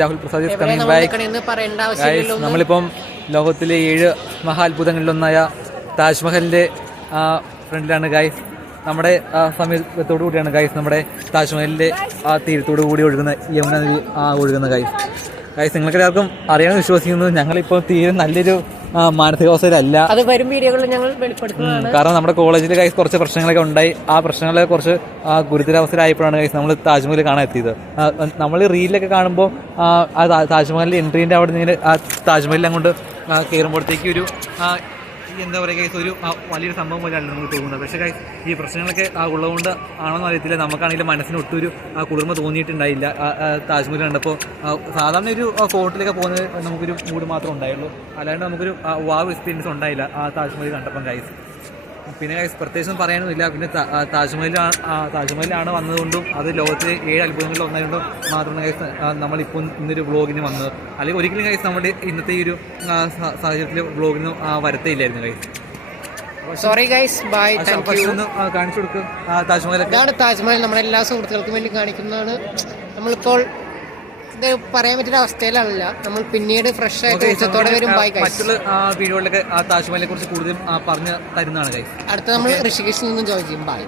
രാഹുൽ പ്രസാദ് നമ്മളിപ്പം ലോകത്തിലെ 7 മഹാത്ഭുതങ്ങളിലൊന്നായ താജ്മഹലിന്റെ ഫ്രണ്ടിലാണ് ഗൈസ്. നമ്മുടെ സമീപത്തോടു കൂടിയാണ് ഗൈസ് നമ്മുടെ താജ്മഹലിന്റെ തീരത്തോടു കൂടി ഒഴുകുന്ന യമുന ഒഴുകുന്ന ഗൈസ്. നിങ്ങൾക്ക് എല്ലാവർക്കും അറിയാമെന്ന് വിശ്വസിക്കുന്നു. ഞങ്ങളിപ്പോൾ തീരെ നല്ലൊരു മാനസികാവസ്ഥയിലല്ല. അത് വരും വീഡിയോകളിൽ ഞങ്ങൾ വെളിപ്പെടുത്തുന്നതാണ്. കാരണം നമ്മുടെ കോളേജിൽ ഗൈസ് കുറച്ച് പ്രശ്നങ്ങളൊക്കെ ഉണ്ടായി. ആ പ്രശ്നങ്ങളെ കുറച്ച് ഗുരുതരാവസ്ഥയിലായപ്പോഴാണ് ഗൈസ് നമ്മൾ താജ്മഹൽ കാണാൻ എത്തിയത്. നമ്മൾ റീലിലൊക്കെ കാണുമ്പോൾ ആ താജ്മഹലിന്റെ എൻട്രീന്റെ അവിടെ നിന്ന് ആ താജ്മഹലിൽ അങ്ങോട്ട് കയറുമ്പോഴത്തേക്ക് ഒരു എന്താ പറയുക ഗൈസ്, ഒരു വലിയൊരു സംഭവം പോലെയാണ് നമുക്ക് തോന്നുന്നത്. പക്ഷേ ഗൈസ് ഈ പ്രശ്നങ്ങളൊക്കെ ഉള്ളതുകൊണ്ട് ആണോന്ന് അറിയത്തില്ല, നമുക്കാണെങ്കിലും മനസ്സിന് ഒട്ടൊരു കുളിർമ തോന്നിയിട്ടുണ്ടായില്ല താജ്മഹൽ കണ്ടപ്പോൾ. സാധാരണ ഒരു ഫോട്ടോയിലൊക്കെ പോകുന്നത് നമുക്കൊരു മൂഡ് മാത്രമേ ഉണ്ടായുള്ളൂ, അല്ലാണ്ട് നമുക്കൊരു വാവ് എക്സ്പീരിയൻസ് ഉണ്ടായില്ല ആ താജ്മഹൽ കണ്ടപ്പം ഗൈസ്. പിന്നെ ഗൈസ് പ്രത്യേകിച്ചൊന്നും പറയാനൊന്നുമില്ല. പിന്നെ താജ്മഹലാണ് വന്നതുകൊണ്ടും അത് ലോകത്തിലെ 7 അത്ഭുതങ്ങളിൽ ഒന്നായതുകൊണ്ടും മാത്രമാണ് ഗൈസ് നമ്മളിപ്പോൾ ഇന്നൊരു വ്ളോഗിന് വന്നത്. അല്ലെങ്കിൽ ഒരിക്കലും ഗൈസ് നമ്മുടെ ഇന്നത്തെ ഈ ഒരു സാഹചര്യത്തിൽ വ്ളോഗിന് വരത്തേയില്ലായിരുന്നു ഗൈസ്. Sorry guys, bye. ഒന്ന് കാണിച്ചു കൊടുക്കും താജ്മഹലൊക്കെ. താജ്മഹൽ നമ്മുടെ എല്ലാ സുഹൃത്തുക്കൾക്കും വേണ്ടി കാണിക്കുന്നതാണ്. നമ്മളിപ്പോൾ ഇത് പറയാൻ പറ്റുന്ന അവസ്ഥയിലല്ല. നമ്മൾ പിന്നീട് ഫ്രഷ് ആയിട്ട് ഉച്ചത്തോടെ വരും. Bye guys. മറ്റുള്ള വീഡിയോകളിലൊക്കെ താജ്മഹലിനെ കുറിച്ച് കൂടുതൽ പറഞ്ഞു തരുന്നതാണ് ഗൈസ്. അടുത്ത നമ്മൾ ഋഷികേശിൽ നിന്നും ജോയിൻ ചെയ്യും. ബൈ.